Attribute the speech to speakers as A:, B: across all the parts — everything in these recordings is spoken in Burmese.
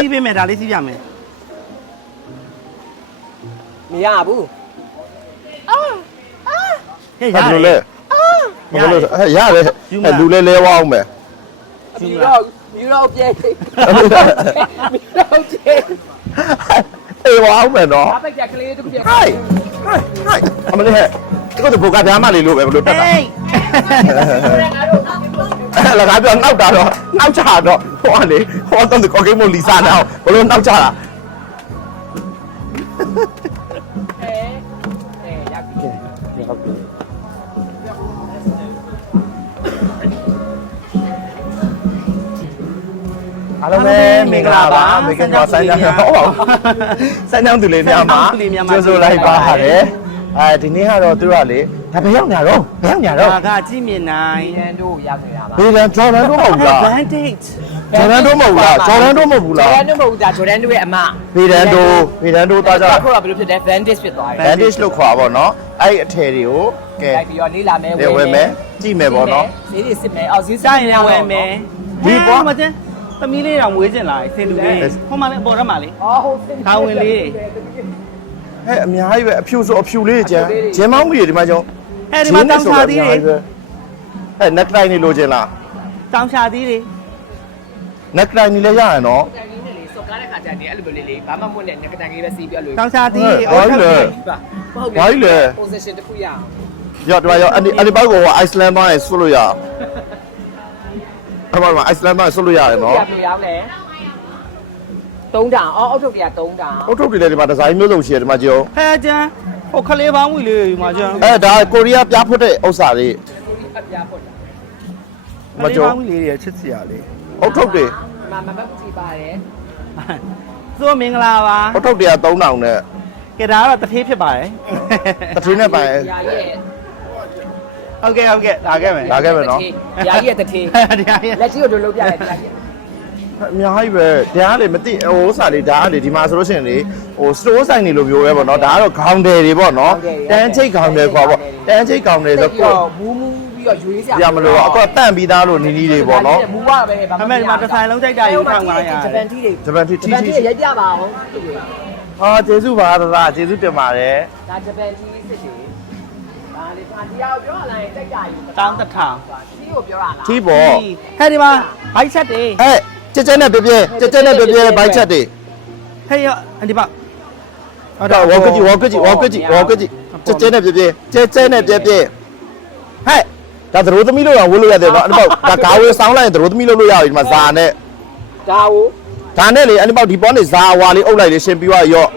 A: စီးပေးမယ်ဒါလေးစီးပြမယ်
B: မရဘူး
A: ဟဲ့ရ
C: အဲ့
A: တ
C: လို
A: ယ်
C: လဲဘယ်လိုလဲဟဲ့ရတယ်
A: ယူမ
C: အဲ့
A: လား
C: လူလဲလဲဝအောင်မယ်
B: အပြီးတော့ပြီးတော့ပြဲပြီးတော့ကျဲ
C: အေးဝအောင်မယ်နော်
B: အပိတ်ကြကလေးတူပြဲ
C: ဟိုင်ဟိုင်ဟိုင်အမလေးဟဲ့ ဒီကတော့ဘုကပြားမလေးလို့ပဲဘယ်လိုတက်တာ
A: ဟေး
C: အဲ့လကားပြောနောက်တာတော့နောက်ချတော့ဟိုကလေဟိုတော့ကောကိမိုလီစာနာဘယ်လိုနောက်ချတာ
B: အဲအဲရောက်ပြီ
C: အားလုံးပဲမင်္ဂလာပါမေကန်ကျော်ဆိုင်ကြောင်းဟုတ်ပါဘူးဆိုင်ကြောင်းသူလေးများမှာကျေးဇူးလိုက်ပါရတယ် အဲဒီနေ့ကတော့သူကလေဒါဘယ်ရောက်ညာတော့ဘယ်ရောက်ညာတော့
A: ဒါကကြည့်မြင်နိုင်
B: ဒီရန်တို့ရောက်နေတာပါ
C: ဘေးလန်ဂျော်ဒန်တို့မဟုတ်ဘူးလား
A: Bandit
C: ဂျော်ဒန်တို့မဟုတ်ဘူးလားဂျော်ဒန်တို့မဟုတ်ဘူးလား
B: ဂျော်ဒန်တို့မဟုတ်ဘူးဒါဂျော်ဒန်တို့ရဲ့အမ
C: ဘေးလန်တို့ဘေးလန်တို့သားကြ
B: အခုတော့ဘယ်လိုဖြစ်လဲ Vandis ဖြစ်သွားတယ်
C: bandage လို့ခေါ်ပါဗောနော်အဲ့အထည်တွေကိုကဲ
B: လိုက်ပြီးတော့လေးလာမယ်
C: လေဝယ်မယ်ကြည့်မယ်ဗောနော်
B: ဈေးတွေစစ်မယ်အော်ဈေး
A: စိုင်းရဝဲမယ်
C: ဒီပေါ့
A: မကျန်သမီးလေးတောင်မွေးကျင်လာစင်လူလေးဟိုမှာလည်းအပေါ်ရမှာလေ
B: အော်ဟုတ်စစ်
A: ခါဝင်လေး
C: ဟဲ့အများကြီးပဲအဖြူဆိုအဖြူလေးကျန်ဂျင်းမောင်းကြီးဒီမှာကျော်
A: အဲဒီမှာတောင်ချာသေးတယ်
C: ဟဲ့ neck tie နေလိုချင်လား
A: တောင်ချာသေးတယ်
C: neck tie နေလည်းရရနော်
B: ကားတဲ့ခါကျရင်အဲ့လိုမျိုးလေးလေးဘာမှမွတ်နဲ့ငကတန်ကြီးပဲစီးပြီးအဲ့လို
A: တောင်ချာသေးတယ်
C: ဟုတ်တ
B: ယ်ဟုတ်တယ်
C: ဘာကြီးလဲ
B: position တစ်ခုရအောင်
C: ရတော့ရအဲ့ဒီအဲ့ဒီဘက်ကို Iceland ဘာလဲဆွလို့ရအောင်ဘာမှ Iceland ဘာဆွလို့ရတယ်နော်
B: ဆွလို့ရအောင်လေ 3တောင်အော်အောက်ထုတ်ပြ3တောင်
C: အုတ်ထုတ်တွေလည်းဒီမှာဒီဇိုင်းမျိုးစုံရှိတယ်ဒီမှာကြုံ
A: ဟဲ့ကျန်ဟိုခလေးပေါင်းဝီလေးမှာကျန်
C: အဲဒါကိုရီးယားပြားဖွတ်တဲ့ဥစ္စာတွေ
B: အပြားဖွတ်တာ
C: မကြုံ
A: ပေါင်းဝီလေးတွေချစ်စရာလေး
C: အုတ်ထုတ်တွေ
B: မမမကြည့်ပါတယ်
A: သို့မင်္ဂလာပါ
C: အုတ်ထုတ်တွေက3000နဲ့
A: ကဲဒါကတော့တထေးဖြစ်ပါတယ်
C: တထင်းနဲ့ပိုင်
B: ရာရဲ့
A: ဟုတ်ကဲ့ဟုတ်ကဲ့လာခဲ့မယ်
C: လာခဲ့မယ်နော်
B: ရာရဲ့တထေး
A: တရားရ
B: လက်ကြီးကိုတို့လုပ်ပြရတယ်ပြရတယ်
C: အများကြီးပဲဒါကလေမသိဟိုဥစ္စာလေးဒါကလေဒီမှာဆိုလို့ရှိရင်လေဟိုစတိုးဆိုင်တွေလိုမျိုးပဲပေါ့နော်ဒါကတော့ခေါင်းတယ်တွေပေါ့နော်တန်းချိတ်ခေါင်းတယ်ခေါ်ပေါ့တန်းချိတ်ခေါင်းတယ်ဆို
B: ပြီး
C: ကို
B: တော့မူးမူးပြီးတော့ရွေးစရာ
C: ပြမလို့အခုတန့်ပြီးသားလို့နီးနီးတွေပေါ့နော်
B: မူးရပဲဘာ
A: အမေဒီမှာတစ်ဆိုင်လုံးကြိုက်တာယူထားမှာရ
B: ဂျပန်တီးတွေ
C: ဂျပန်တီ
B: ဂျ
C: တီ
B: ပန်တီး
C: တီ
B: ရိုက်ပြပါအောင်
C: ဟာကျေးဇူးပါသသားကျေးဇူးတင်ပါတယ်
B: ဒါဂျပန်တီးစစ်တွေဒါလေဒါတရားကိုပြောရလိုက်တိုက်တာယူ
A: တောင်းတစ်ထောင်
B: တီးကိုပြောရလား
C: ထီးပေါ့
A: ဟဲ့ဒီမှာဘိုက်ချက်တွေ
C: ဟဲ့ ကြက်ကြက်နဲ့ပြပြကြက်ကြက်နဲ့ပြပြဘိုက်ချက်တွေ
A: ဟဲ့ရဒီပါ
C: ဟုတ်တော့ဝေါကကြီးဝေါကကြီးဝေါကကြီးဝေါကကြီးကြက်ကြက်နဲ့ပြပြကြက်ကြက်နဲ့ပြပြဟဲ့ဒါသရိုးသမီးလို့တော့ဝတ်လို့ရတယ်နော်အဲ့တော့ဒါကာဝေးဆောင်းလိုက်ရင်သရိုးသမီးလို့လို့ရပြီဒီမှာဇာနဲ့
B: ဒါကို
C: ဒါနဲ့လေအဲ့ဒီပေါက်ဒီပေါ်နေဇာဝါလေးအုပ်လိုက်လေရှင်ပြီးတော့ရော့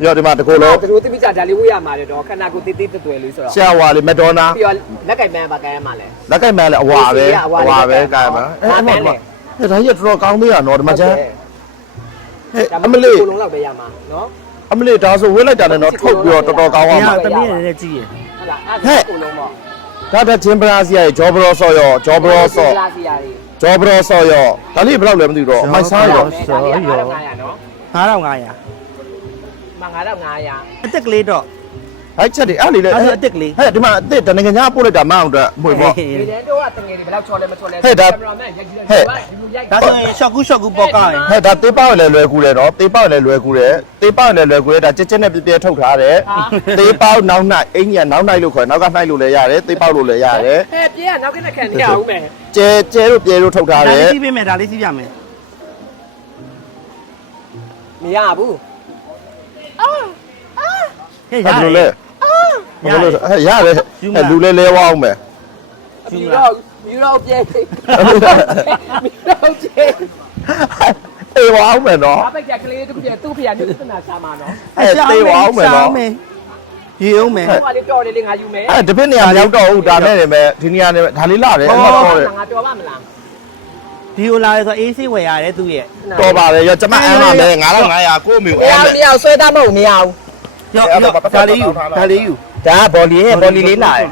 B: အာ
C: ရော့ဒီမှာတကူလုံး
B: သူတို့တိပိကြဒါလေးဝေးရမှာလေတော့ခန္ဓာကိုယ်တေးတေးတွယ်လေးဆိုတော့
C: ရှာဝါလေးမက်ဒေါနာ
B: ပြီးတော့လက်ကင်ပန်းပါကဲမှာလဲ
C: လက်ကင်မန်လည်းအဝါပဲအဝါပဲကဲမှာအဲ့အမကအဲ့ဒါကြီးတော်တော်ကောင်းသေးတာနော်ဒီမှာချမ်းဟဲ့အမလေး
B: ကိုလုံးလောက်ပဲရမှာနော်
C: အမလေးဒါဆိုဝတ်လိုက်တာနဲ့တော့ထုတ်ပြီးတော့တော်တော်ကောင်းအောင်ပါ
A: တမီးရတဲ့ကြည့်ရ
B: ဟုတ်လားအဲ့ကိုလုံးပေါ့
C: ဒါတက်ချင်းပရာစီရဲ့ဂျောဘရောဆော့ရောဂျောဘရောဆော့
B: လာစီယာလေး
C: ဂျောဘရောဆော့ရောဒါလေးဘယ်လောက်လဲမသိတော့အမိုက်စားရော
B: 900နော်
A: 9500
B: မ9500
A: အသက်ကလေးတော့
C: ဟဲ့ချက်တွေအဲ့လေလေ
A: အဲ့ဒါအသက်ကလေး
C: ဟဲ့ဒီမှာအစ်တနင်္ဂညာပို့လိုက်တာမအောင်တော့မွေပေါ့
B: ဒီတန်းတော့တငယ်တွေဘယ်လောက်ချော်လဲမချော်လဲ
A: ဒါဆိုရင် short ကူ short ကူပေါက်ကောင်းရင်
C: ဟဲ့ဒါတေးပေါက်လည်းလွယ်ကူတယ်နော်တေးပေါက်လည်းလွယ်ကူတယ်တေးပေါက်လည်းလွယ်ကူတယ်ဒါကြက်ကြက်နဲ့ပြပြထုတ်ထားတယ်တေးပေါက်နောက်နှိုက်အင်ကြီးကနောက်နှိုက်လို့ခေါ်နောက်ကနှိုက်လို့လည်းရတယ်တေးပေါက်လို့လည်းရတယ်
B: ဟဲ့ပြေးကနောက်ကနဲ့ခံနေအောင်မယ်
C: ကျဲကျဲတို့ပြဲတို့ထုတ်ထား
A: ဒါ
C: တယ်
A: လေးစီးပေးမယ်ဒါလေးစီးပြမယ်
B: မရဘူး
A: ဟဲ့ရ
C: အဲ့လိုလဲ
A: တယ်
C: ဘယ်လိုလဲဟဲ့ရတယ်
A: ယူမ
C: ဟဲ့
A: လား
C: လူလဲလဲဝအောင်မယ်
B: ပြီးတော့ပြီးတော့ပြေးပြီးတော့ပြေး
C: အေးဝအောင်မယ်နော်
B: အပိတ်ကြကလေးတူပြေးသူ့ဖေရနေသနာချာမှာနော်
C: ဟဲ့တေးဝအောင်မယ်နော်
A: ရေအောင်မယ်
B: ဟိုကလေးတော်တယ်လေငါယူမယ်
C: အဲ့တပည့်နေရာမရောက်တော့ဘူးဒါနဲ့နေမဲ့ဒီနေရာနေမဲ့ဒါလေးလာတယ်အမှတော့တယ်
B: ငါတော်ပါမလား
A: ဒီကိုလာရဲဆိုအေးဆေးဝယ်ရတယ်သူ့ရဲ့
C: တော်ပါတယ်ရောကျမအမ်းပါမယ်9500ကိုမျိုး
B: မရ
C: အမ်း
B: ဘူးမရဘူးဆွဲသားမဟုတ်မရဘူး
A: ရော့ရော့ဒါလေးယူဒါလေးယူ
B: ဒါဘော်လီရဲ့ဘော်လီလေးလာတယ်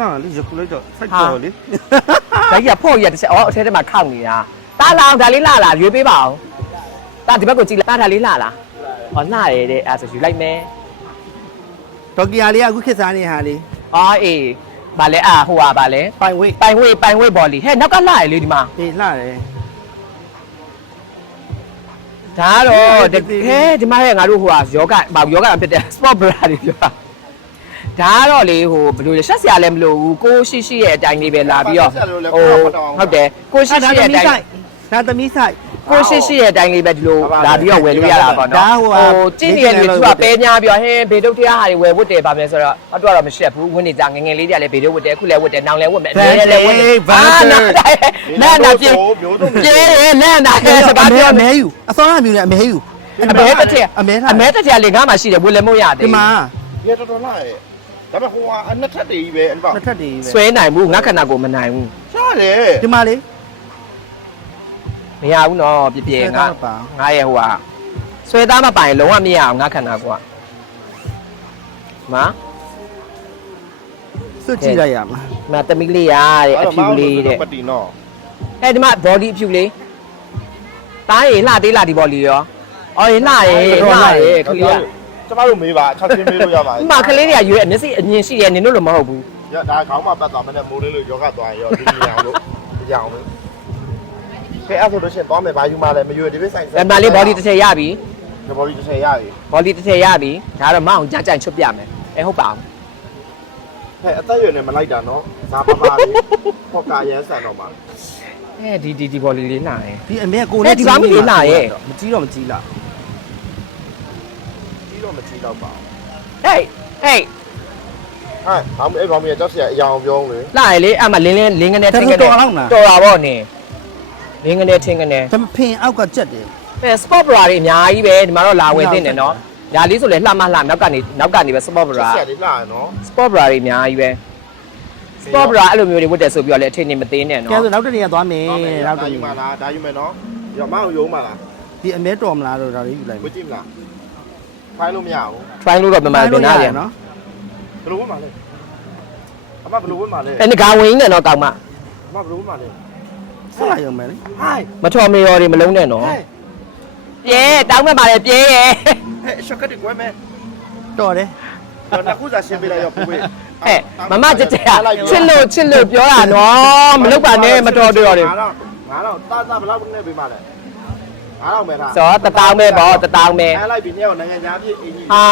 A: လာလေးရခုလိုက်တော့စိုက်တော်လေး
B: ဒါကြီးကဖော့ရတစ်ချက်အော်အထဲထဲမှာခောက်နေတာတားလောင်ဒါလေးလာလာရွေးပေးပါအောင်တာဒီဘက်ကိုကြည့်လာတာဒါလေးလာလာဟောလှတယ်တဲ့အဲ့ဒါဆိုယူလိုက်မယ်
A: ဒေါက်ကီယာလေးကအခုခေတ်စားနေတဲ့ဟာလေး
B: အာအေး ဗာလဲအာဟိုဟာဗာလဲ
A: ပိုင်ဝေး
B: ပိုင်ဝေးပိုင်ဝေးဘော်လီဟဲ့နောက်ကလှရလေဒီမှာ
A: အေးလှတယ်
B: ဒါကတော့တကယ်ဒီမှာရဲ့ငါတို့ဟိုဟာယောဂဘာယောဂဖြစ်တဲ့ sport bra တွေပြောတာဒါကတော့လေဟိုဘယ်လိုလဲရှက်စရာလည်းမလိုဘူးကိုရှိရှိရဲ့အတိုင်းလေးပဲလာပြီးတော့ဟိုဟုတ်တယ်ကိုရှိရှိရဲ့အတိုင်း
A: ဒါသမီးဆိုင်
B: ကိုရှိရှိရဲ့အတိုင်းလေးပဲဒီလိုလာပြီးတော့ဝယ်လို့ရတာပေါ့နော်
A: ဒါဟိုဟာ
B: ကြည့်နေတဲ့လူကပဲများပြီးတော့ဟင်းဘေဒုတ်တရားဟာတွေဝယ်ဝတ်တယ်ပါမယ်ဆိုတော့အတော့တော့မရှက်ဘူးဝင်းနေကြငငယ်လေးတွေကလည်းဘေဒုတ်ဝတ်တယ်အခုလည်းဝတ်တယ်နောင်လည်းဝတ်မယ်အများလည်းဝတ်တယ် နာနာပြေပြေနာနာစကားပြော
A: အ
B: နေ
A: မဲယူအစောအမျိုးနဲ့အမဲယူ
B: အမဲတစ်ထက်
A: အမဲ
B: အမဲတစ်ထက်လေငါမှရှိတယ်ဝတ်လည်းမဟုတ်ရသေး
A: ဒီမှာ
C: ရေတော်တော်လာရဲ့ဒါပေမဲ့ဟိုကအနှစ်ထပ်တည်းကြီးပဲအဲ့ပါ
A: နှစ်ထပ်တည်းပဲ
B: ဆွဲနိုင်ဘူးငါခန္ဓာကိုယ်မနိုင်ဘူး
C: ရှားတယ်
A: ဒီမှာလေ
B: မရဘူးနော်ပြပြငါ
A: ဆွဲသားမပါ
B: ငါရဲ့ဟိုဟာဆွဲသားမပိုင်လုံးဝမရအောင်ငါခန္ဓာကိုယ်ကမ
A: စွတ်ကြည့်လိုက်ရမှာ
B: မသမီးလေးရတဲ့အဖြူလေးတဲ့
C: ပတီနော်
B: အဲဒီမှာ body အဖြူလေးတားရေလှသေးလားဒီ body ရောအော်ရေလှရေလှရေခလေးက
C: ကျမတို့မေးပါချက်ချင်းမေးလို့ရပါ
B: ဒီမှာကလေးတွေကရွေးအမျက်စိအမြင်ရှိတယ်နင်တို့လိုမဟုတ်ဘူး
C: ရဒါခေါင်းမှာပတ်သွားမနဲ့မိုးလေးလို့ယောဂသွားရင်ရောဒီနေအောင်လို့ကြအောင် လို့ကဲအဲ့ဆိုလို့ရှိရင်သွားမယ်ဘာယူမှလဲမယူဒီဘက်ဆိုင်
B: ဗမာလေး body တစ်ထည်ရပြီ
C: ဒီ body တစ်ထည်ရပြီ
B: body တစ်ထည်ရပြီဒါတော့မအောင်ကြကြချွတ်ပြမယ်အဲဟုတ်ပါဘူး
C: ဟဲ့အသက်ရွယ်နဲ့မလိုက်တာနော်ဇာပါပါလေးဖောက်ကာရန်ဆန်တော့မှာ
B: အဲဒီဒီဒီ body လေးလှရင်
A: ဒီအမဲကို
B: အဲ့ဒီဘာမှမလေးလာရဲ့
A: မကြည့်တော့မကြည့်လား
C: ကြီးတော့မကြီးတော့ပါဘူး
B: ဟေးဟေး
C: ဟဲ့ဘာမအဲ့ဘာမရကြောက်စရာအယောင်ပြောလေ
B: လှရလေအမလင်းလင်းလင်းကနေထင်းကနေ
A: တော်အောင်လား
B: တော်တာပေါ့နင် လင်းကနေထင်းကနေ
A: ဒါဖင်အောက်ကကြက်တယ်
B: အဲ sport bra တွေအများကြီးပဲဒီမှာတော့လာဝယ်သိနေနော်ဒါလေးဆိုလေလှမလှနောက်ကနေနောက်ကနေပဲ sport
C: ကြော
B: bra
C: က်စရာလေးလာရနော်
B: sport bra တွေအများကြီးပဲ sport bra အဲ့လိုမျိုးတွေဝတ်တယ်ဆိုပြီးတော့လည်းအထင်နေမသေးနဲ့
A: ကဲ
B: နော်
A: ဆိုနောက်တစ်နေ့ကသွားမယ်
C: ဟုတ်မယ်
A: နော
C: နောက်က်
A: တစ်
C: ယူ
A: နေ့
C: မလားဒါယူမယ်နော်ရောမအောင်ယုံမလား
A: ဒီအမဲတော်မလားတော့ဒါလေးယူလိုက်
C: ဝ
A: မယ်
C: ကြည့်မလားဖိုင်လို့မရဘူး
B: try လို့တော့မမှန်ပြင်သားပြန်
A: နော်
C: ဘယ်လိုဝင်မှာလဲအမဘယ်လိုဝင်မှာလဲ
B: အဲ့ဒီကဝင်နေတော့ကောင်းမ
C: အမဘယ်လိုဝင်မှာလဲ
A: ဆက်လိုက်ရုံပဲလေ
C: ဟိုင်း
B: မထော်မေရော်တွေမလုံးနဲ့နော်
C: ဟဲ့
B: ပြဲတောင်းမဲ့ပါလေပြဲရဲ့
C: ဟဲ့ရှော့ကတ်တွေကွဲမယ်
A: တော်တယ်
C: တော့နှစ်ခုစာရှင်းပေးလိုက်ရောပို့ပေး
B: ဟဲ့မမကြက်ကြက်ချစ်လို့ချစ်လို့ပြောတာနော်မလုပ်ပါနဲ့မတော်တော်တွေ
C: ငါတော့ငါတော့တာတာဘယ်လောက်နဲ့ပေးမှလဲငါတော့မယ်လား
B: ဆိုတော့တတောင်းပဲပေါ့တတောင်းပဲ
C: အဲလိုက်ပြီးညောနိုင်ငံသားပြည့်အင်ကြီး
B: ဟာ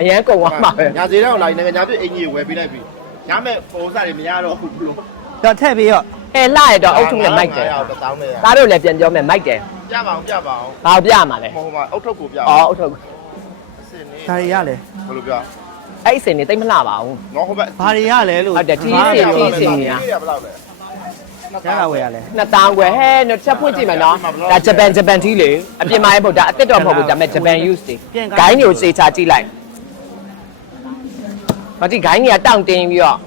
B: အရန်ကုန်သွားမှာပဲ
C: ညာစီတော့လိုက်နိုင်ငံသားပြည့်အင်ကြီးဝယ်ပေးလိုက်ပြီညမဲ့ပုံစံတွေမရတော့ဘူးလို့
A: တော့ထည့်ပြီးတော့
B: အဲလှရတော့အုတ်ထုံနဲ့မိုက်တယ်
C: တတောင်းနဲ့ရ
B: သားတို့လည်းပြန်ပြောမယ်မိုက်တယ်
C: ပြပါအောင်ပြပါအောင်
B: ဘာပြမှာလဲ
C: ဟိုမှာအုတ်ထုတ်ကိုပြ
B: အော်အုတ်ထုံ
C: အစင်နေ
A: ဒါတွေရလဲ
C: ဘယ်လိုပြ
B: အဲ့အစင်နေတိတ်မလှပါဘူး
C: နော်ဟိုဘက်
A: ဘာတွေရလဲလို့
B: ဟုတ်တယ်ထီးစီထီးစီ
C: ရဘယ်လောက်လဲ
A: ရတာဝယ်ရလဲ
B: နှစ်တောင်းခွဲဟဲ့တော့ချက်ဖွင့်ကြည့်မယ်နော်ဒါဂျပန်ဂျပန်ထီးလေအပြင်မှာရဲ့ဘုတ်ဒါအစ်စ်တော့မဟုတ်ဘူးဒါပေမဲ့ဂျပန် use တွေဂိုင်းတွေကိုစေချာကြည့်လိုက်ဘာဒီဂိုင်းတွေကတောင့်တင်းပြီးတော့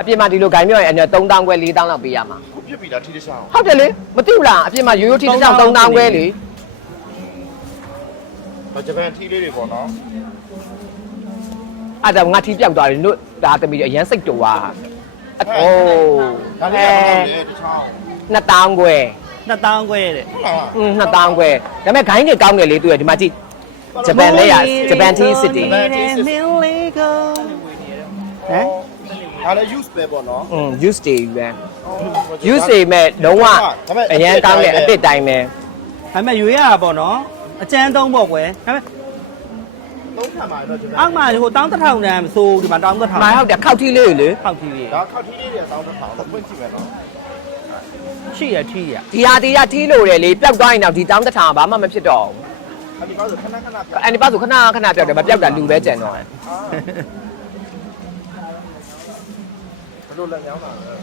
B: အပြင်မှာဒီလိုဂိုင်းမျိုးရဲ့အနေနဲ့3000ခွဲ4000လောက်ပေးရမှာ
C: ခုပြစ်ပြီလားထီးတခြား
B: ဟုတ်တယ်လေမသိဘူးလားအပြင်မှာရိုးရိုးထီးတစ်ချောင်း3000ခွဲလေ
C: အောင်ဂျပန်ထီးလေးတွေပေါ့နော်
B: အဲ့ဒါငါထီးပြောက်သွားတယ်တို့ဒါတမီးအရန်စိတ်တူပါအိုး
C: ဒါ
B: အဲ
C: လေးကလေတခြား
B: 2000ခွဲ
A: နှစ်တောင်းခွဲတဲ့
C: ဟုတ်လား
B: อืม2000ခွဲဒါပေမဲ့ဂိုင်းတွေကောင်းတယ်လေသူရဒီမှာကြည့်ဂျပန်လက်ရဂျပန်ထီးစစ်တီ
A: မင်းလေးကိုဟမ်
C: ဒါလည်း use ပဲပေါ့နော်
B: อืม use တွေပဲ use တွေမဲ့လုံးဝအရန်ကောင်းတဲ့အစ်စ်တိုင်းပဲ
A: ဒါပေမဲ့ရွေးရတာပေါ့နော်အကျန်းသုံးပေါ့ကွယ်ဒါပေမဲ့
C: သုံးခံပါတော့ဂျပန်
A: အောက်မှာဟိုတောင်းတစ်ထောင်တန်းမဆိုးဒီမှာတောင်းတစ်ထောင်
B: မဟုတ်တယ်ခောက်ထီးလေးလေ
A: ပေါက်ကြည့်လေ
C: ဒါခောက်ထီးလေးတွေတောင်းတစ်ထောင်တော့ဖွင့်ကြည့်မယ်နော်
A: ရှိရထီးရ
B: ဒီဟာဒီဟာထီးလို့တယ်လေပျောက်သွားရင်တော့ဒီတောင်းတစ်ထောင်ဘာမှမဖြစ်တော့ဘူး
C: အဲ့ဒီကောဆိုခဏခဏပြ
B: အဲ့ဒီပါဆိုခဏခဏပျောက်တယ်မပျောက်တာလူပဲကြံတော့ တယ်
C: ဘလို့လက်ညောင်းတာလဲ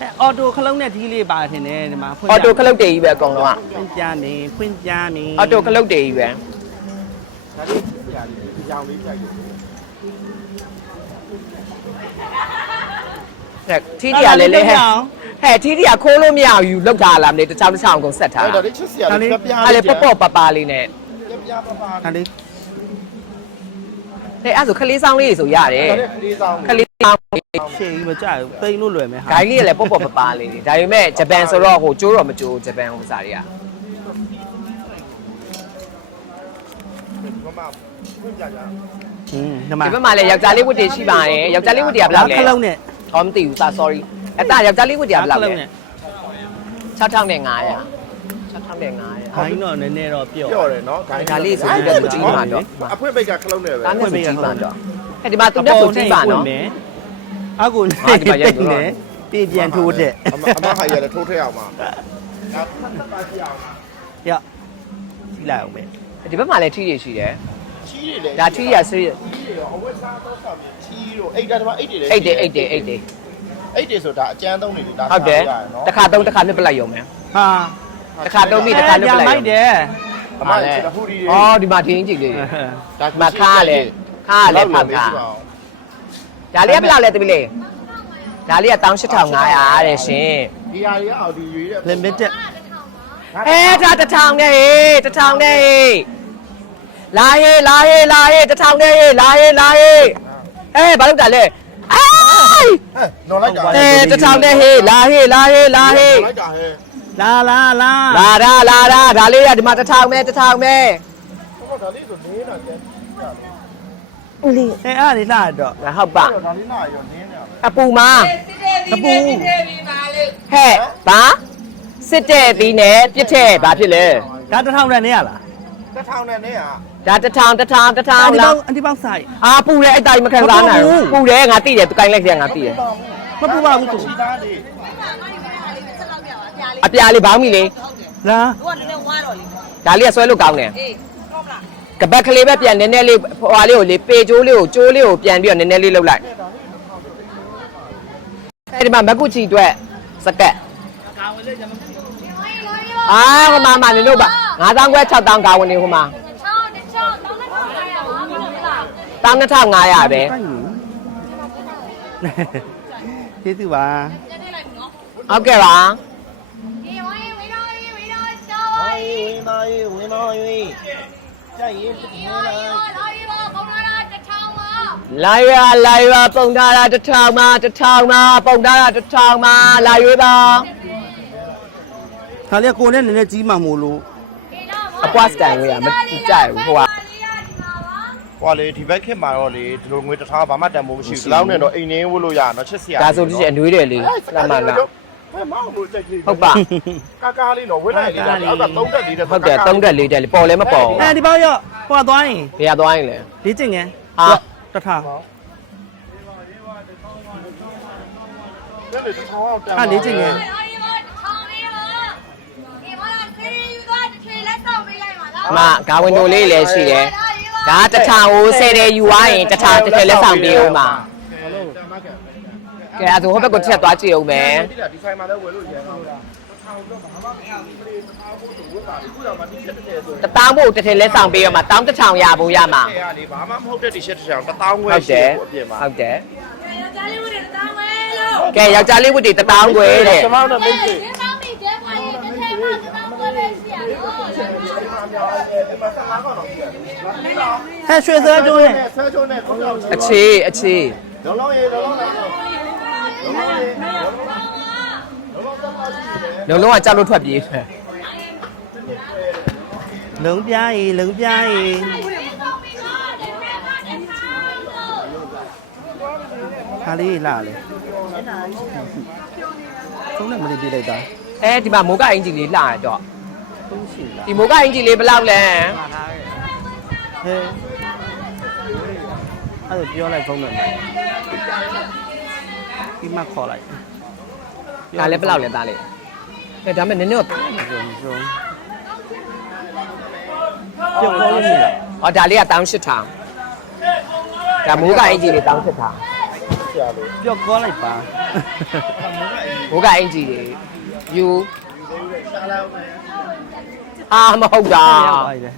A: အဲအော်တိုခလုံးနဲ့ထီးလေးပါထင်တယ်ဒီမှာဖွင့်
B: အော်တိုခလုတ်တွေကြီးပဲအကုန်လုံးက
A: ဖွင့်ကြနေဖွင့်ကြနေ
B: အော်တိုခလုတ်တွေကြီးပဲ
C: ဒါလေးဆရာလေးဒီကြောင်လေးပြိုက်လို့
B: ဟဲ့ထီးတွေကလည်းလေဟဲ့ဟဲ့ထီးတွေကခိုးလို့မရဘူးလောက်ထားလာမလဲတစ်ချောင်းတစ်ချောင်းကုန်ဆက်ထား
C: အဲ့
B: တာ
C: ဒါလေးချစ်ဆရာလေးပြပြ
B: အဲ့လေပေါ့ပေါ့ပပလေးနဲ့
C: ပြပြပပ
A: ဒါလေး
B: ဟဲ့အဲ့ဆိုခလေးဆောင်လေးဆိုရတယ်
C: ဒါလေးခလေးဆောင်
B: ခလေးဆောင်
A: ရှေ့ကြီးမကြဘူးတိန်လို့လွယ်မယ်ဟာ
B: ဂိုင်းလေးကလည်းပေါ့ပေါ့ပပလေးတွေဒါပေမဲ့ဂျပန်ဆိုတော့ဟိုကျိုးတော့မကျိုးဂျပန်ဟိုစားတွေက
C: မမဖွင့်ကြကြ
A: อืมဒီမှာ
B: ဒီဘက်မှာလည်းယောက်ျားလေးဝတ်တွေရှိပါတယ်ယောက်ျားလေးဝတ်တွေကဘယ်လောက်လဲ
A: ခလုံးနဲ့
B: ဟောမသိဘူးသာ sorry အဲ့ဒါယောက်ျားလေးဝတ်တွေကဘယ်လောက်လဲ
A: နဲ့
B: 6000နဲ့900 6000 1500
A: ခိုင်းတော့နည်းနည်းတော့ပြော့
C: ပြော့တယ်နော်ခိုင်း
B: ဒါလေးဆိုပြီးတော့ကြီးမှာတော့
C: အဖွင့်ပိတ်ကခလုံးနဲ့ပဲ
B: ဒါနဲ့ဆိုကြီးမှာတော့အဲ့ဒီမှာသူတက်ဆိုကြီးပါနော်
A: အကူ
B: ဟာ
A: နေ
B: ဒီမှာရိုက်
A: ပိတ်
B: တော့
A: နေပြင်ပြန်ထိုးတဲ့
C: အမအမဟာရလည်းထိုးထည့်အောင်ပါဒါဆက်ပါကြည့်အောင်
A: ရကြည့်လိုက်အောင်မယ်
B: ဒီဘက်မှာလည်းထီးတွေရှိတယ်
C: ချီးတွေလည်း
B: ဒါထီးရဆေး
C: ချီးတွေရောအဝတ်စားတော့ဆောက်ပြီးချီးတို့အိတ်တာဒီမှာအိတ်တွေလည်း
B: အိတ်တယ်အိတ်တယ်အိတ်တယ်
C: အိတ်တွေဆိုဒါအကျန်းသုံးနေတယ်ဒါ
B: ဟုတ်တယ်
C: နော်
B: တစ်ခါသုံးတစ်ခါနှစ်ပလိုက်ရုံပဲ
A: ဟာ
B: တစ်ခါသုံးပြီး တစ်ခါနှစ်ပလိုက်
A: မို
B: ရုံ
A: က်တယ်
C: အမလည်းဟူဒီတွေ
B: အော်ဒီမှာဒင်းကြည့်လေးတွေမခါလေခါလေဖောက်ခါ ဒါလေးကဘယ်လောက်လဲတပီလေးဒါလေးက18500တဲ့ရှင်
C: ဒီဟာတွေကအော်ဒီရွေးတဲ့
A: limited
B: အဲဒါတစ်ထောင်နဲ့ဟေးတစ်ထောင်နဲ့ဟေးလာဟေးလာဟေးလာဟေးတစ်ထောင်နဲ့ဟေးလာဟေးလာဟေးအဲဘာလို့တာလဲအိုး
C: ဟဲ့နော်လိုက်တာ
B: အဲတစ်ထောင်နဲ့ဟေးလာဟေးလာဟေးလာဟေး
C: လိုက်တာဟဲ့
A: လာလာလာ
B: လာတာလာတာဒါလေးကဒီမှာတစ်ထောင်ပဲတစ်ထောင်ပဲ
C: ဟောဒါလေးဆိုနေတာကျန်
B: ဦးလေး
A: အဲအားလေးလာတော့
B: ဟုတ်ပါ
C: ဒါလေးနာရောနင်းနေတာ
B: အပူမ
A: အပူ
B: ဟဲ့ဘာစစ်တဲ့သီးနဲ့ပြစ်တဲ့ဘာဖြစ်လဲ
A: ဒါတစ်ထောင်တန်နေရလား
C: တစ်ထောင်နဲ့နဲ့ဟာ
B: ဒါတစ်ထောင်တစ်ထောင်တစ်ထောင်
A: ဒီ
B: လား
A: ပေါင်းအဒီပေါင်းဆိုင်
B: အာပူတယ်အဲ့တိုင်းမခံစားနိုင်ဘူးပူတယ်ငါသိတယ်သူကိုင်းလိုက်တယ်ငါသိတယ်
A: မပူပါဘူးသူ
C: ချီသားလေး
B: အပြာလေးဘောင်းပြီလေ
A: လာ
B: ဒါလေးကဆွဲလို့ကောင်းတယ်
D: အေးဟုတ်လား
B: ကပတ်ကလေးပဲပြန်နည်းနည်းလေးဟွာလေးကိုလေပေကျိုးလေးကိုကျိုးလေးကိုပြန်ပြီးတော့နည်းနည်းလေးလှုပ်လိုက်အဲ့ဒီမှာမက်ကုချီအတွက်စကတ်အာဟိုမှာမနေလို့ပါ9000ခွဲ6000ကာဝင်နေဟိုမှာ
D: ချောင်းတစ်ချောင်းတောင်းတဲ့ခါရပါဘူးလား
B: 12500ပဲ
A: ပိုက်ယူကျေးဇူးပါ
D: ကျန်နေလိုက်ပြီနော်
B: ဟုတ်ကဲ့ပါ
D: ဒီဝိုင်းဝိတော့ဝိတော့ချောင်း
C: ဝင်းသားရေးဝင်းသားရေး ကြိုက်ရေးပြ
D: ဒီ
C: င်း
D: ဝို
C: လာ
D: င်းရောလာရီပါကောင်းလာတစ်ချောင်းပါ
B: လာရလာရပုံထားတာတစ်ထောင်မှာတစ်ထောင်မှာပုံထားတာတစ်ထောင်မှာလာရွေးပါ
A: ဒါလေးကကိုနဲ့နည်းနည်းကြီးမှမို့လို့
D: ဒီတော့
B: အပွားစတိုင်ကိုရမကြိုက်ဘူးဟိုက
C: ဟွာလေဒီဘက်ခေတ်မှာတော့လေဒီလိုငွေတစ်ထောင်ဘာမှတန်ဖိုးမရှိဘူးဒီလောက်နဲ့တော့အိမ်နေဝလို့ရတော့ချစ်စရာ
B: ဒါဆိုဒီအနွေးတယ်လေလမ်းမလား
C: ဟဲ့မောင်လို့စိတ်ကလေး
B: ဟုတ်ပါ
C: ကာကာလေးတော့ဝင်းလိုက်လေးတာအောက်ကသုံးတက်လေးတဲ့
B: ဟုတ်တယ်သုံးတက်လေးတက်လေးပေါ်လဲမပေါ်
A: အဲဒီပေါင်းရောဟိုသွားရင်
B: ဘယ်ရသွားရင်လဲ
A: လေးကျင်ငယ်
B: ဟာ
A: တစ်ထောင်
C: တဲ့လေတစ်ထောင်အောင်တန်
A: ဟာလေးကျင်ငယ်
D: လာရီပါတစ်ချောင်းလေးပါဒီမှာဆေးယူသွားတစ်ချိန်လက်ဆောင်ပေးလိုက်ပါလား
B: မဂါဝင်တိုလေးလည်းရှိတယ်ဒါတစ်ထောင်ကိုဆယ်တယ်ယူသွားရင်တစ်ထောင်တစ်ထည်လက်ဆောင်ပေးဦးမှာ ကဲအဲဒါဟိုဘက်ကိုချက်သွားကြည့်အောင်မယ်
C: ဒီဒီဆိုင်မှာလည်းဝယ်လို့ရအောင်လားတစ်ထောင်တော့ဘာမှမဖြစ်ဘူးတစ်ထောင်ဖို့ဆိုဝတ်ပါလေခုတော့မှဒီချက်တစ်ထည်ဆို
B: တတောင်းဖို့တစ်ထည်လက်ဆောင်ပေးရမှာတောင်းတစ်ထောင်ရဖို့ရမှာ
C: ထည်ရလေဘာမှမဟုတ်တဲ့ဒီချက်တစ်ထည်အောင်တစ်ထောင်ဝ
B: ဟု
C: ယ်
B: တ်
C: ရှိ
B: တယ်
C: ဖို့အပြင်မှာ
B: ဟုတ်တယ်
D: ကြားလေးဝင်တောင်းမယ်လို့
B: ကဲယောက်ျားလေးဝတ်တွေတတောင်းခွဲတဲ့
C: ကျွန်တော်တို့မိတ်ဆွေ
D: ဒီကောင်းပြီတဲ့ဖိုင်တစ်ထည့်မှတောင်းလို့လည်းရှိရတော့
C: ဒီမှာဆက်လာတော့တော့
A: ဟဲ့ရွှေစဲကျိုးနဲ့
C: ဆဲချုံနဲ့ခုံရောက်
B: အခြေအခြေ
C: လုံးလုံးရေလုံးလုံး လုံးလုံးရေ
B: လုံးလုံးကကြောက်လို့ထွက်ပြေးတယ်
A: လုံပြားရီလုံပြားရီဟာလေးလာလေသုံးနဲ့မလေးပြေးလိုက်တာ
B: အဲဒီမှာမိုးကအင်ဂျီလေးလှရတော့
A: သုံးရှိလား
B: ဒီမိုးကအင်ဂျီလေးဘယ်လောက်လဲ
A: ဟဲ့အဲ့ဒါပြောလိုက်ဖုန်းနဲ့ ဒီမှာခေါ်လိုက်
B: ဒါလည်းဘယ်လောက်လဲသားလေးအဲဒါမဲ့နည်းနည်းတော့
A: ပြုံပြုံပြုံခေါ်လို့ရှိလား
B: ဟောဒါလေးက18000ဒါမိုးကအင်ဂျီလေး18000
C: ဆရာလို့
A: ပြုံခေါ်လိုက်ပါ
B: မိုးကအင်ဂျီလေးယူအာမဟုတ်တာ
A: ရောက်ပါပြီ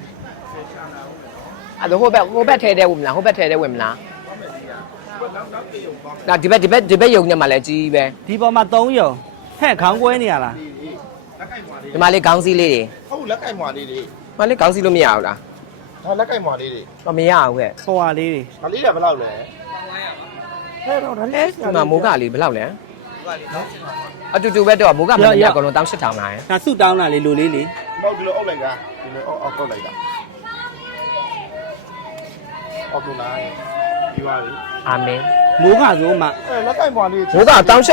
B: အဲ့ဒါဟိုဘက်ဟိုဘက်ထဲတဲ့ဝင်မလားဟိုဘက်ထဲတဲ့ဝင်မလား ဒါဒီဘက်ဒီဘက်ဒီဘက်ယုံညမှာလဲကြီးပဲ
A: ဒီပေါ်မှာ3ယုံဟဲ့ခေါင်းကွဲနေရလား
B: ဒီမှာလေးခေါင်းစည်းလေးတွေ
C: ဟုတ်လက်ကိုက်မွာလေးတွေ
B: ဒီမှာလေးခေါင်းစည်းလို့မရဘူးလား
C: ဒါလက်ကိုက်မွာလေးတွေ
B: မမရဘူးခဲ့
A: ဟိုဟာလေးတွေ
C: ဒါလေးကဘယ်လောက်လဲဟဲ့တော့ဒါလေး
B: ဒီမှာမိုးကလေးဘယ်လောက်လဲအတူတူပဲတော့မိုးကမင်းရအကုန်လုံး18000ပါရဲ့
A: ဒါဆုတောင်းတာလေလူလေးလေ
C: မဟုတ်ဒီလိုအုပ်လိုက်ကဒီလိုအောက်အောက်ကုတ်လိုက်တာအောက်ကုတ်လိုက်ပြီးပါပြီ
B: အာမင်
A: မိုးခါဆိုမှ
C: အဲလက်ကိုက်မွာလေး
B: မိုးက18000တောင်း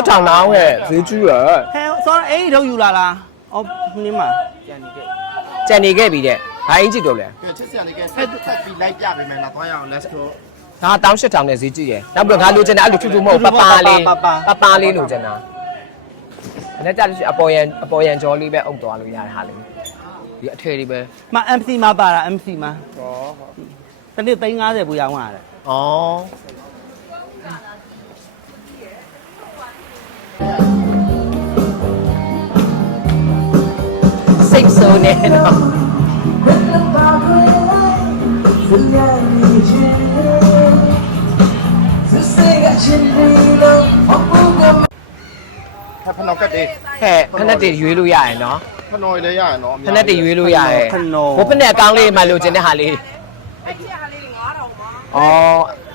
B: ရဲ့ဈေးကြီးရယ်
A: ဟဲ့စောအဲ့ဒီတော့ယူလာလားအော်နင်းမှာ
B: ကြံနေခဲ့ပြီတဲ့ဘာအင်ဂျီတော့လဲ
C: ကဲချစ်စရာလေးကဲဆက်ဆက်ပြီးလိုက်ပြပေးမယ်လားသွားရအောင် let's go
B: ဒါတောင်းရှစ်ထောင်နဲ့ဈေးကြည့်ရယ်နောက်ပြီးတော့ငါလိုချင်တာအဲ့လိုထူးထူးမဟုတ်ပပလေးပပလေးလိုချင်တာအဲ့ဒါကြလို့ရှိရင်အပေါ်ရန်အပေါ်ရန်ကြောလေးပဲအုပ်သွားလို့ရတဲ့ဟာလေးဒီအထည်လေးပဲ
A: မ MC မှာပါတာ MC မှာတနေ့350ဘူးရောင်းရတယ်
C: ဩ
B: စိတ်ဆိုးနေတော့
C: ဖဖနောက်ကတ်တေး
B: ဟဲ့ဖက်နဲ့တည်းရွေးလို့ရရယ်နော်
C: ဖနော်လေးရရနော်
B: ဖက်နဲ့တည်းရွေးလို့ရရယ်
A: ဖနော်
B: ဘိုးဖက်နဲ့အကောင်းလေးမှလိုချင်တဲ့ဟာလေး
D: အဲ့ဒီဟာလေး9000ပါ
B: ဩ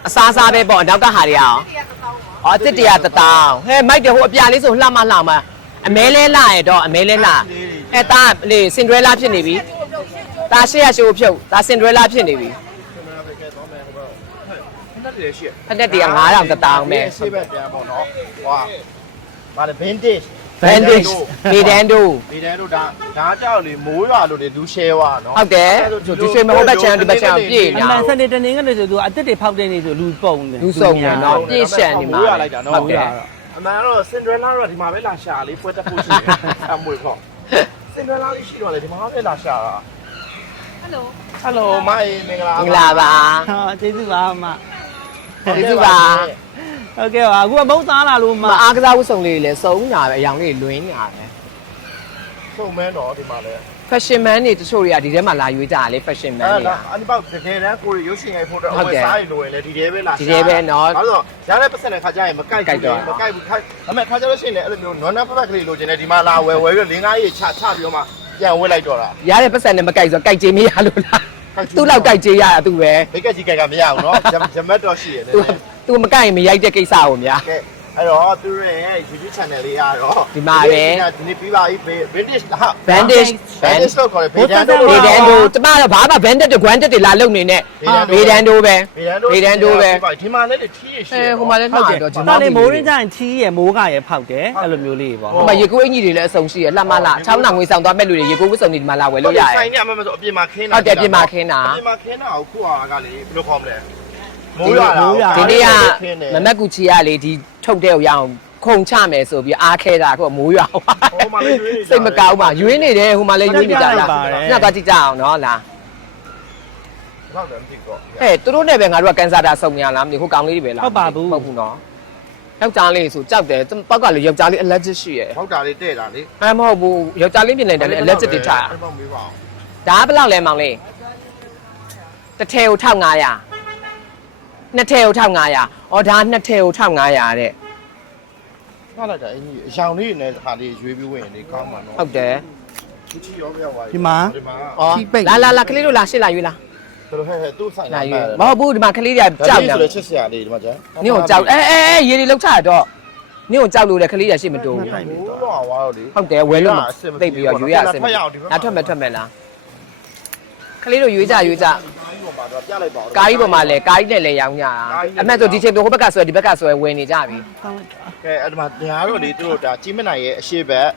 B: အစားစားပဲပေါ့နောက်ကဟာတွေအောင်
D: တရားတစ်တောင်းပါ
B: อ๋อတစ်တရာတတောင်းဟဲ့မိုက်တယ်ဟိုအပြာလေးဆိုလှမလှမအမဲလဲလှရတော့အမဲလဲလှအဲတာလေစင်ဒရလာဖြစ်နေပြီတာရှေ့ရရှိုးဖြုတ်တာစင်ဒရလာဖြစ်နေပြီ
C: ဖက်တယ်ရှိ
B: ဖက်တဲ့တရာ9000တတောင်းပဲ
C: ဆေးဘက်ပြန်ပေါ့နော်ဟွာဗါလေ vintage
B: bandage ဗေဒန်တို့
C: ဒီတဲတို့ဒါဒါကြောက်လေမိုးရွာလို့လေလူရှဲွာနော်
B: ဟုတ်တယ်ဒီရွှေမဟုတ်ဘက်ချမ်းဒီဘက်ချမ်းပြည့်
A: အ
B: ညာ
A: မှန်စနေတနေ့ကလည်းဆိုသူအတစ်တွေဖောက်တဲ့နေဆိုလူပုံတယ်
B: လူစုံနေနော်ပြည့်ရှံနေမှာဟုတ်တယ်
C: အမှန်တော့စင်ဒရလာတော့ဒီမှာပဲလာရှာလေးပွဲတက်ဖို့ရှိတယ်အမွေခေါစင်ဒရလာလေးရှိတော့လေဒီမှာပဲလာရှာတာ
D: ဟယ်လို
C: ဟယ်လိုမိုင်မင်္ဂလာ
B: မင်္ဂလာပါ
A: ဟာကျေးဇူးပါအမ
B: ကျေးဇူးပါ
A: ဟုတ်ကဲ့ပါအခုကဘုံသားလာလို့မ
B: မအားကစားဝတ်စုံလေးလည်းစုံညာပဲအယောင်လေးလွင်းညာပဲ
C: စုံမဲတော့ဒီမှာလေ
B: fashion man တွေတချို့တွေကဒီထဲမှာလာရွေးကြတာလေ fashion man
C: အဲ့
B: တွေက
C: ဒါအနိပေါက်တကယ်တမ်းကိုရုပ်ရှင်ရိုက်ဖို့တော့အ
B: ဟုတ်
C: ဝ
B: တယ်
C: ယ်စားရလို့ရင်လေဒီတဲပဲလာရှာ
B: ဒီထဲပဲနော်
C: အဲ့တော့ရတဲ့ပတ်စံတဲ့ခါကျရင်မကိုက်
B: ကိုက်
C: ဘူး
B: တော့
C: မကိုက်ဘူးခါအမေခါကျလို့ရှိရင်လည်းအဲ့လိုမျိုးနွမ်းနွမ်းဖက်ဖက်ကလေးလိုချင်တယ်ဒီမှာလာဝယ်ဝယ်ပြီးလင်းကားကြီးချချပြီးတော့မှပြန်ဝယ်လိုက်တော့တာ
B: ရတဲ့ပတ်စံနဲ့မကြိုက်ဆိုကြိုက်ချေမရလို့လား
C: ကြိုက်ချေ
B: သူ့လောက်ကြိုက်ချေရတာသူပဲ
C: မိတ်ကကြီးကြိုက်ကမရဘူးနော်ဂျမတ်တော့ရှိရတယ်
B: သူ သူမကြိုက်ရင်မရိုက်တဲ့ကိစ္စကိုများ
C: ကဲအဲ့တော့သူရဲ့ YouTube channel လေးကတော့
B: ဒီမှာပဲ
C: ဒီနေ့ပြီးပါပြီ vintage ဟာ
B: bandage
C: bandage လို့ခေါ်တယ်ဗေဒန်တို့
B: ဗေဒန်တို့ကျမတော့ဘာမှ bandage တကွမ်းတက်တွေလာလုံနေနဲ့ဗေဒန်တို့ပဲ
C: ဗေဒန်တို့
B: ဗေဒန်တို့ပဲ
C: ဒီမှာလည်းထီးရရှိ
B: အဲဟိုမှာလည်းနှောက်တော့ဂျ
A: တာ
B: မော
A: နေမိုးရင်းကြရင်ချီးရမိုးကရဖောက်တယ်အဲ့လိုမျိုးလေးပေါ့
B: ဟိုမှာရေကူးအင်ကြီးတွေလည်းအစုံရှိရလှမလားချောင်းနာငွေဆောင်သွားမဲ့လူတွေရေကူးဝတ်စုံတွေဒီမှာလာဝယ်လို့ရတယ်
C: ဆိုင်နေအမှမဆိုအပြင်မှာခင်းတာ
B: ဟုတ်တယ်အပြင်မှာခင်းတာ
C: အပြင်မှာခင်းတာကိုခုဟာကလေဘယ်လိုခေါ်မလဲ မိုးရွာတာ
B: ဒီနေ့ကမမက်ကူချီကလေဒီထုတ်တဲ့ကိုရအောင်ခုံချမယ်ဆိုပြီးအားခဲတာခုမိုးရွာစိတ်မကောင်းပါရွေးနေတယ်ဟိုမှာလည်းရွေးနေကြတာညတော့ကြည့်ကြအောင်နော်လား
C: ဟုတ်တယ်မသိတော့
B: ဟဲ့သူတို့နဲ့ပဲငါတို့ကကန်ဆာတာစုံရလားမသိဟိုကောင်လေးတွေပဲလား
A: ဟုတ်ပါဘူး
B: ဟုတ်ဘူးနော်ယောက်ျားလေးဆိုကြောက်တယ်ပောက်ကလေယောက်ျားလေး allergic ရှိရယ်
C: ဟုတ်တာလေးတဲ့တာလေ
B: အဲမဟုတ်ဘူးယောက်ျားလေးပြင်နေတယ်လေ allergic တွေထား
C: အဲ့ပေါ့မေးပါအောင်
B: ဒါကဘယ်လောက်လဲမောင်လေးတစ်ထည်ကို1500 နှစ်ထည်ကို1500အော်ဒါနှစ်ထည်ကို1500တဲ့
C: ဖားလိုက်တာအင်းကြီးအရောင်လေးနဲ့ဟာလေးရွေးပြီးဝင်ရင်လေကောင်းမှာနော်
B: ဟုတ်တယ်
C: ဒီချီရောပြောက်သွားပြီ
A: ဒီမှာ
C: ဒီမှာ
B: အော်လာလာလာကလေးတို့လာရှင်းလာရွေးလာ
C: ဆိုတော့ဟဲ့ဟဲ့သူ့ဆိုင်
B: လာရွေးမဟုတ်ဘူးဒီမှာကလေးတွေကကြောက်နေ
C: ဆိုတော့ချစ်စရာလေးဒီမှာကြာ
B: နင့်ကိုကြောက်အဲအဲအဲရေတွေလောက်ချတော့နင့်ကိုကြောက်လို့လေကလေးတွေရှေ့မတိုးဘူး
C: ဘူးတော့ဝါတော့လေ
B: ဟုတ်တယ်ဝဲလို့သိပ်ပြီးတော့ရွေးရအစင်
C: ဖတ်ရအောင်ဒီဘက်
B: ငါထွက်မယ်ထွက်မယ်လားကလေးတို့ရွေးကြရွေးကြ
C: ကားကြီးပေါ်မှာ တော့ပြလိုက်ပါဦး
B: ကားကြီးပေါ်မှာလဲကားကြီးနဲ့လဲရောင်းကြတာအမှန်ဆိုဒီချိန်ဟိုဘက်ကဆွဲဒီဘက်ကဆွဲဝင်နေကြပြီ
C: ကဲအဲ့ဒီမှာညာတော့လေသူတို့ဒါကြီးမနိုင်ရဲ့အရှိဘက်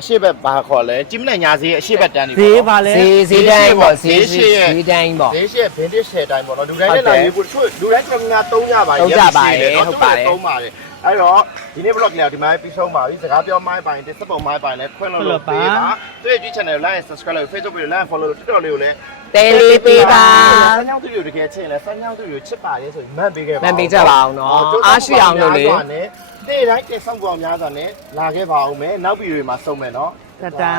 C: အရှိဘက်ဘာခေါ်လဲကြီးမနိုင်ညာဈေးအရှိဘက်တန်းနေ
A: ဈေးပါလဲ
B: ဈေးဈေးတိုင်းပေါ့ဈေး
C: ဈေး
B: ဈေး
C: ရှိရဲ့
B: ဈေးတိုင်းပေါ့
C: ဈေးရှိဗင်တစ်ဆယ်တိုင်းပေါ့နော်လူတိုင်းလည်းလာရေးဖို့တချို့လူတိုင်းကငါ3ရပါ
B: သုံးကြပါတယ်ဟုတ်ပါတယ်
C: 3ပါတယ် အဲ့တော့ဒီနေ့ vlog လေးဒီမှာပြီးဆုံးပါပြီစကားပြောမိုင်းပိုင်တစ်စက်ပုံမိုင်းပိုင်လည်းခွင့်လို့လို့ပေးပါသူ့ရဲ့ channel ကို like subscribe လုပ် Facebook ကို like follow လုပ် TikTok လေးကိုလည်း
B: တဲလေးပေးပါ
C: ဆန်းချောင်းသူတွေကိုတကယ်ချစ်ရင်လည်းဆန်းချောင်းသူတွေကိုချစ်ပါလေဆိုပြီးမှတ်ပေးခဲ့ပါ
B: မှတ်ပေးကြပါအောင်နော်အားရှိအောင်လို့လေ
C: တဲ့တိုင်းတင်ဆောင်ပေါင်းများစွာနဲ့လာခဲ့ပါအောင်မယ်နောက်ဗီဒီယိုမှာစုံမယ်နော်
A: တတာ